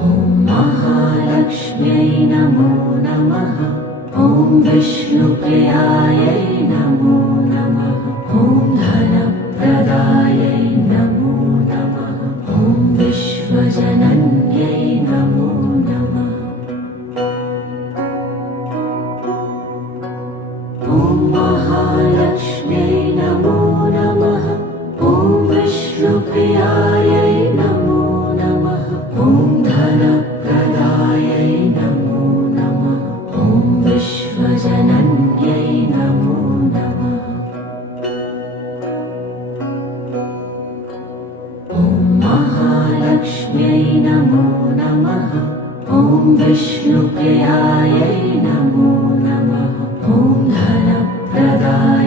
ॐ महालक्ष्म्यै नमो नमः। ॐ विष्णुप्रियायै नमो नमः। ॐ धनप्रदायै नमो नमः। ॐ विश्वजनन्यै नमो नमः। ॐ महालक्ष्म्यै नमो नमः। ॐ विष्णुप्रियायै नमो नमः। ॐ धनप्रदायै नमो नमः। ॐ विश्वजनन्यै नमो नमः। ॐ महालक्ष्म्यै नमो नमः। ॐ विष्णुप्रियायै नमो नमः। ॐ धनप्रदायै